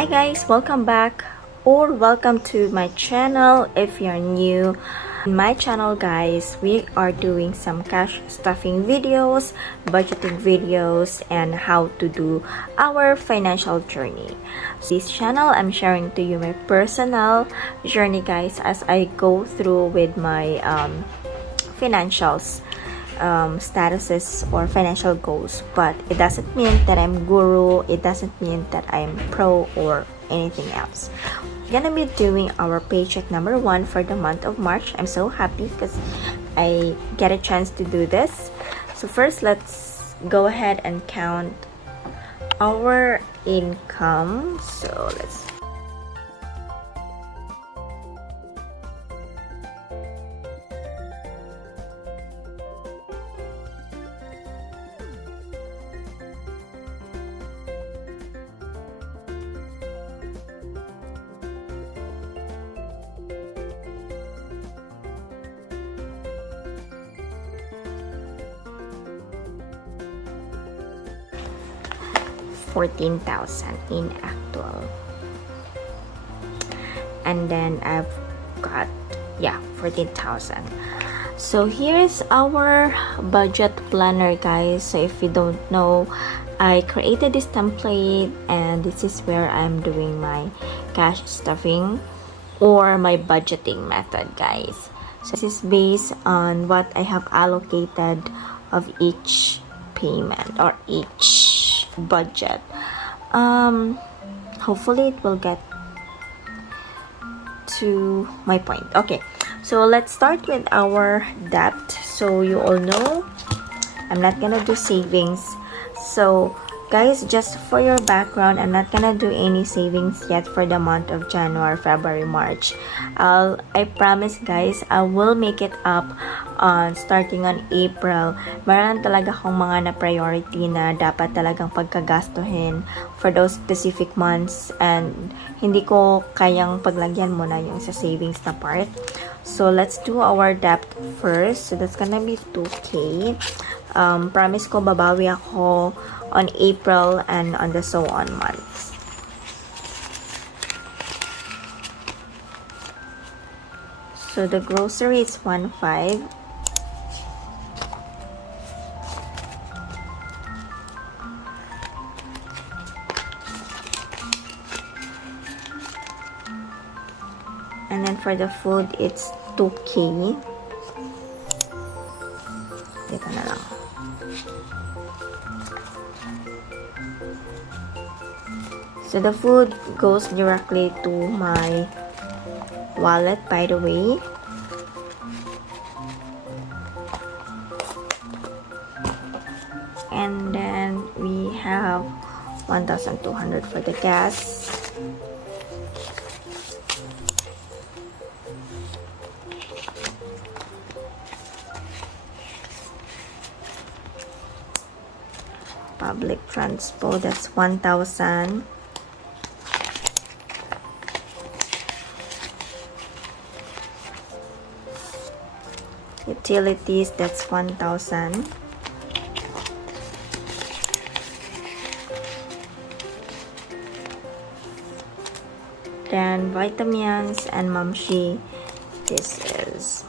Hi guys, welcome back or welcome to my channel. If you're new in my channel guys, we are doing some cash stuffing videos, budgeting videos, and how to do our financial journey. So this channel, I'm sharing to you my personal journey guys as I go through with my financials statuses or financial goals, but it doesn't mean that I'm guru, it doesn't mean that I'm pro or anything else. We're gonna be doing our paycheck number 1 for the month of March. I'm so happy because I get a chance to do this. So first, let's go ahead and count our income. So let's $14,000 in actual, and then I've got 14,000. So here's our budget planner guys. So if you don't know, I created this template and this is where I'm doing my cash stuffing or my budgeting method guys. So this is based on what I have allocated of each payment or each budget. Hopefully it will get to my point. Okay, so let's start with our debt. So you all know I'm not gonna do savings. So guys, just for your background, I'm not gonna do any savings yet for the month of January, February, March. I promise guys, I will make it up on starting on April. Meron talaga akong mga na priority na dapat talagang pagkagastuhin for those specific months, and hindi ko kayang paglagyan muna yung sa savings na part. So let's do our debt first. So that's gonna be 2K. Promise ko babawi ako on April and on the so on months. So the grocery is 1.5. And then for the food, it's 2K. Dito na lang. So the food goes directly to my wallet, by the way. And then we have 1,200 for the gas. Public transport, that's 1,000. Utilities, that's 1,000. Then vitamins and Mamshi, this is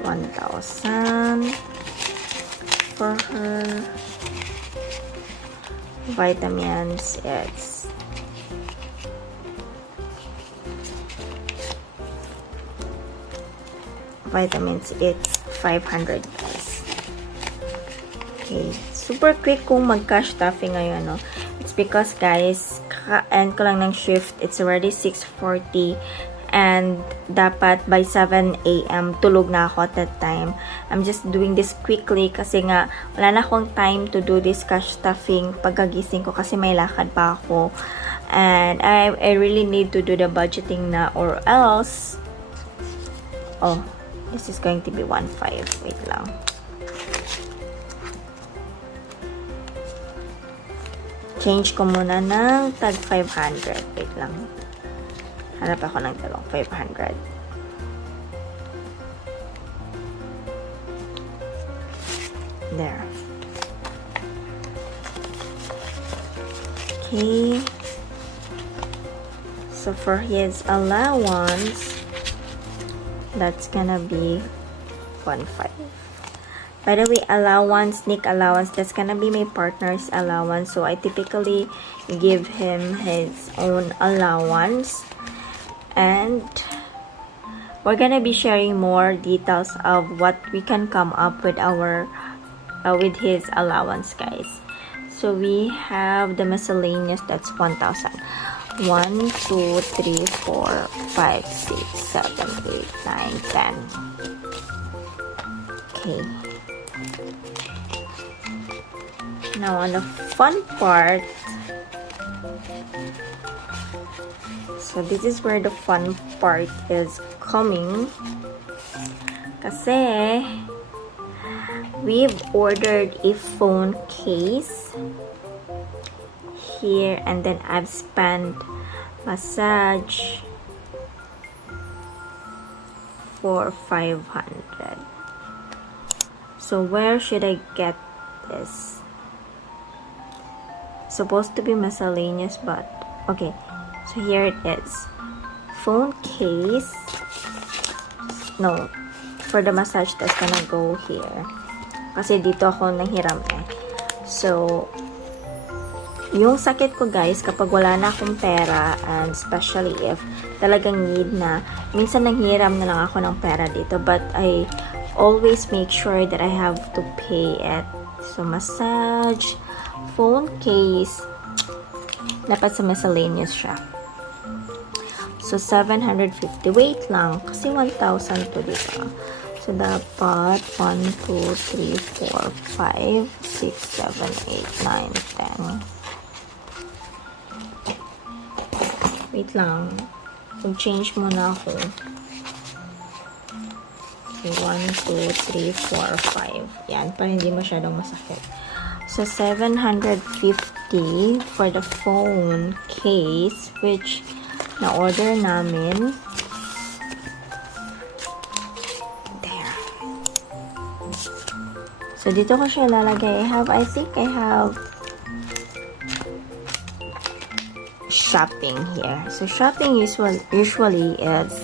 1,000 for her. Vitamins, it's it's 500 guys. Okay, super quick kung mag-cash stuffing ngayon, no? It's because guys, kaka-end ko lang ng shift. It's already 6:40 and dapat by 7 AM tulog na ako at that time. I'm just doing this quickly kasi nga wala na akong time to do this cash stuffing pagkagising ko kasi may lakad pa ako. And I really need to do the budgeting na, or else this is going to be 1.5. Wait lang. Change ko muna ng tag 500. Wait lang. Hanap ako ng talong 500. There. Okay. So for his allowance, that's gonna be 1.5. By the way, allowance, sneak allowance, that's gonna be my partner's allowance. So I typically give him his own allowance. And we're gonna be sharing more details of what we can come up with our with his allowance, guys. So we have the miscellaneous, that's 1,000. 1, 2, 3, 4, 5, 6, 7, 8, 9, 10. Okay. Now on the fun part, so this is where the fun part is coming. Kasi we've ordered a phone case here, and then I've spent massage for 500. So where should I get this? Supposed to be miscellaneous, but okay, so here it is. Phone case, no, for the massage, that's gonna go here kasi dito ako nanghiram eh. So yung sakit ko, guys, kapag wala na akong pera, and especially if talagang need na, minsan nanghiram na lang ako ng pera dito, but I always make sure that I have to pay it. So massage, phone case, dapat sa miscellaneous siya. So 750. Wait lang, kasi 1,000 to, dito. So dapat 1, 2, 3, 4, 5, 6, 7, 8, 9, 10. Wait lang, mag-change muna ako. Okay, 1, 2, 3, 4, 5. Yan, para hindi masyadong masakit. So 750 for the phone case, which na-order namin. There. So dito ko siya lalagay. I think I have shopping here. So shopping usually is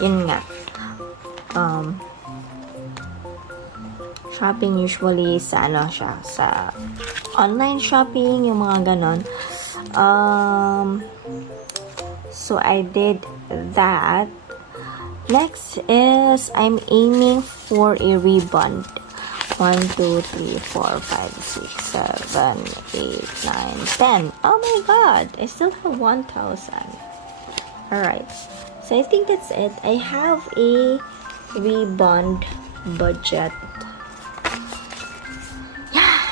yun nga. Shopping usually sa ano siya, sa online shopping, yung mga ganon. So I did that. Next is I'm aiming for a rebond. 1, 2, 3, 4, 5, 6, 7, 8, 9, 10. Oh my god, I still have 1,000. Alright, so I think that's it. I have a rebond budget.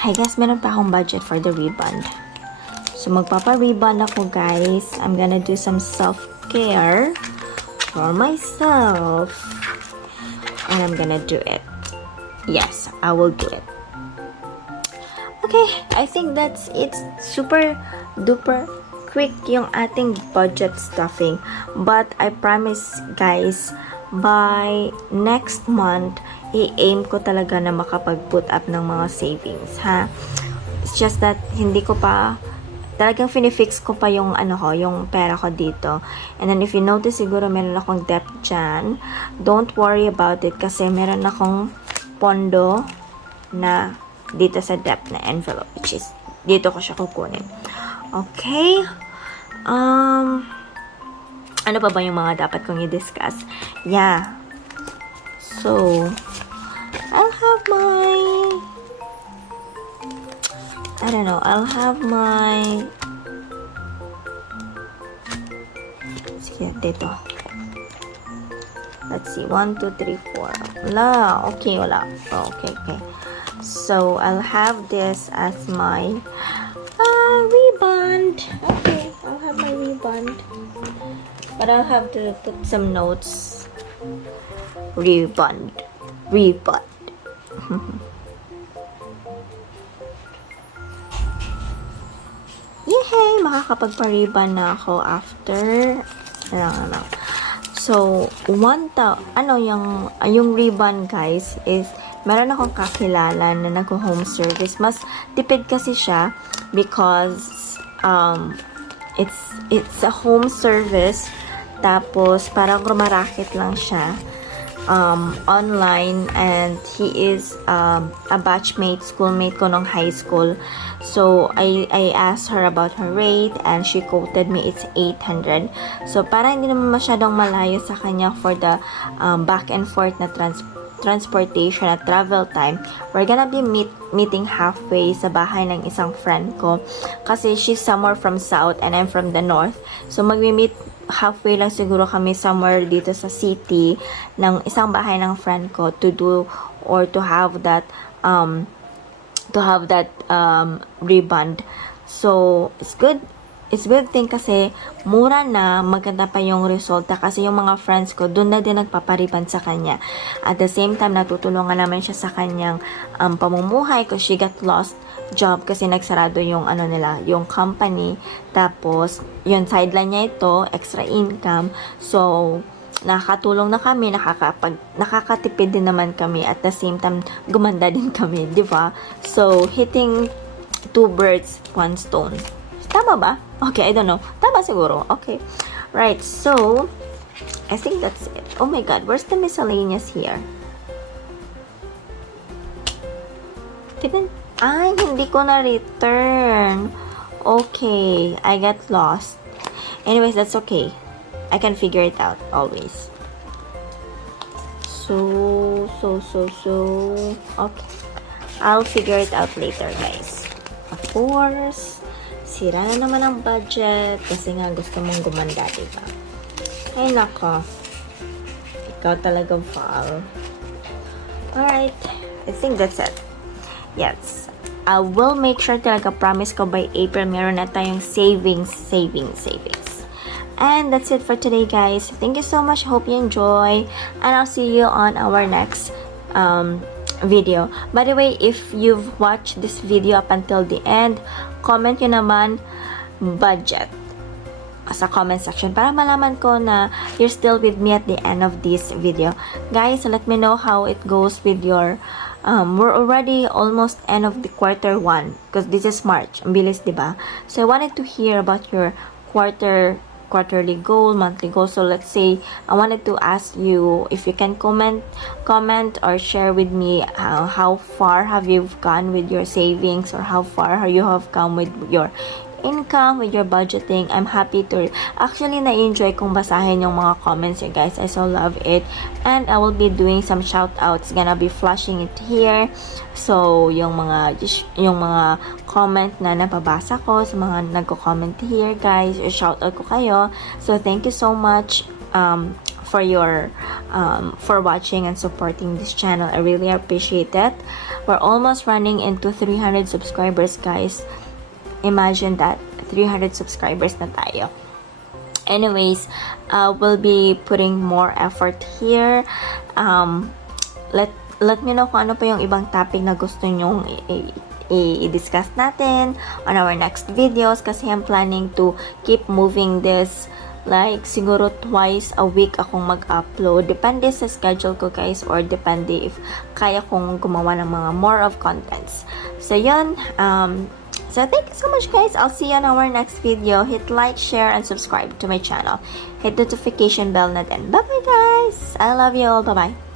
I guess meron pa akong budget for the rebond. So magpapa-rebond ako, guys. I'm gonna do some self-care for myself. And I'm gonna do it. Yes, I will do it. Okay, I think that's it. Super duper quick yung ating budget stuffing. But I promise, guys, by next month, i-aim ko talaga na makapag-put up ng mga savings, ha? It's just that hindi ko pa talagang finifix ko pa yung yung pera ko dito. And then if you notice, siguro meron akong debt dyan. Don't worry about it kasi meron akong pondo na dito sa debt na envelope, which is dito ko siya kukunin. Okay? Ano pa ba yung mga dapat kong i-discuss? Yeah. So, I'll have my sige, dito. Let's see, 1, 2, 3, 4. Wala. Okay, wala. Oh, okay. So, I'll have this as my rebond. Okay, I'll have my rebond. But I'll have to put some notes. Rebond. Yay! Makakapagpa-rebond na ako after So, yung rebond, guys, is meron akong kakilala na nag-home service. Mas tipid kasi siya because It's a home service. Tapos, parang rumaraket lang siya online, and he is a batchmate, schoolmate ko nung high school. So, I asked her about her rate, and she quoted me it's 800. So, parang hindi naman masyadong malayo sa kanya for the back and forth na transportation at travel time. We're gonna be meeting halfway sa bahay ng isang friend ko kasi she's somewhere from south and I'm from the north. So magmi-meet halfway lang siguro kami somewhere dito sa city ng isang bahay ng friend ko to do or to have that rebond. So it's good thing kasi mura na, maganda pa yung resulta kasi yung mga friends ko doon na din nagpapariban sa kanya. At the same time, natutulungan naman siya sa kanyang pamumuhay kasi she got lost job kasi nagsarado yung yung company. Tapos yun, sideline niya ito, extra income. So nakakatulong na kami, nakakatipid din naman kami, at the same time gumanda din kami, di ba? So hitting two birds, one stone. Tama ba? Okay, I don't know. Tama siguro. Okay. Right, so I think that's it. Oh my god, where's the miscellaneous here? Hindi ko na-return. Okay, I got lost. Anyways, that's okay. I can figure it out always. So, okay. I'll figure it out later, guys. Of course. Sira na naman ang budget kasi nga gusto mong gumanda, diba? Ay, nako. Ikaw talaga, Val. Alright. I think that's it. Yes. I will make sure talaga, promise ko by April, meron na tayong savings. And that's it for today, guys. Thank you so much. Hope you enjoy. And I'll see you on our next video. By the way, if you've watched this video up until the end, comment nyo naman budget sa comment section para malaman ko na you're still with me at the end of this video. Guys, let me know how it goes with your we're already almost end of the quarter 1 because this is March. Ang bilis, diba? So I wanted to hear about your quarterly goal, monthly goal. So let's say I wanted to ask you if you can comment or share with me how far have you gone with your savings, or how far you have come with your income, with your budgeting. I'm happy to actually na-enjoy kong basahin yung mga comments, you guys. I so love it, and I will be doing some shout outs, gonna be flashing it here. So yung mga comment na nababasa ko sa mga nagko-comment here, guys, shout out ko kayo. So thank you so much for your for watching and supporting this channel. I really appreciate it. We're almost running into 300 subscribers, guys. Imagine that, 300 subscribers na tayo. Anyways, we'll be putting more effort here. Let me know kung ano pa yung ibang topic na gusto nyong i-discuss natin on our next videos, kasi I'm planning to keep moving this like siguro twice a week akong mag-upload. Depende sa schedule ko, guys, or depende if kaya kong gumawa ng mga more of contents. So yun, so thank you so much, guys. I'll see you on our next video. Hit like, share, and subscribe to my channel. Hit notification bell na din. Bye bye, guys. I love you all. Bye bye.